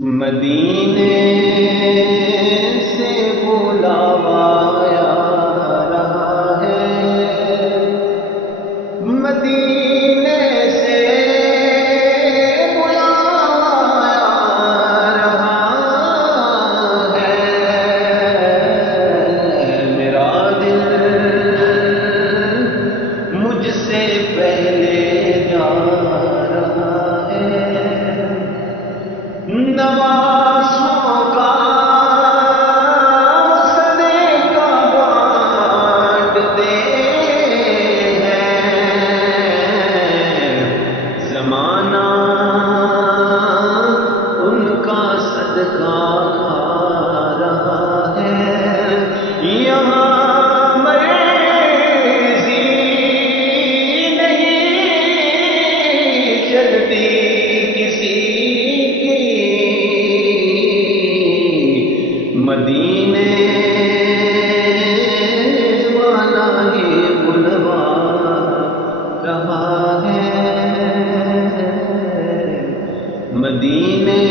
مدینے سے بلاوا آ رہا ہے، مدینے سے بلاوا آ رہا ہے، میرا دل مجھ سے پہلے جا رہا ہے، نوازوں کا صدقہ بانٹتے ہیں، زمانہ ان کا صدقہ کھا رہا ہے، یہاں مرضی نہیں چلتی کسی مدینے والا ہی بلوا رہا ہے، مدینے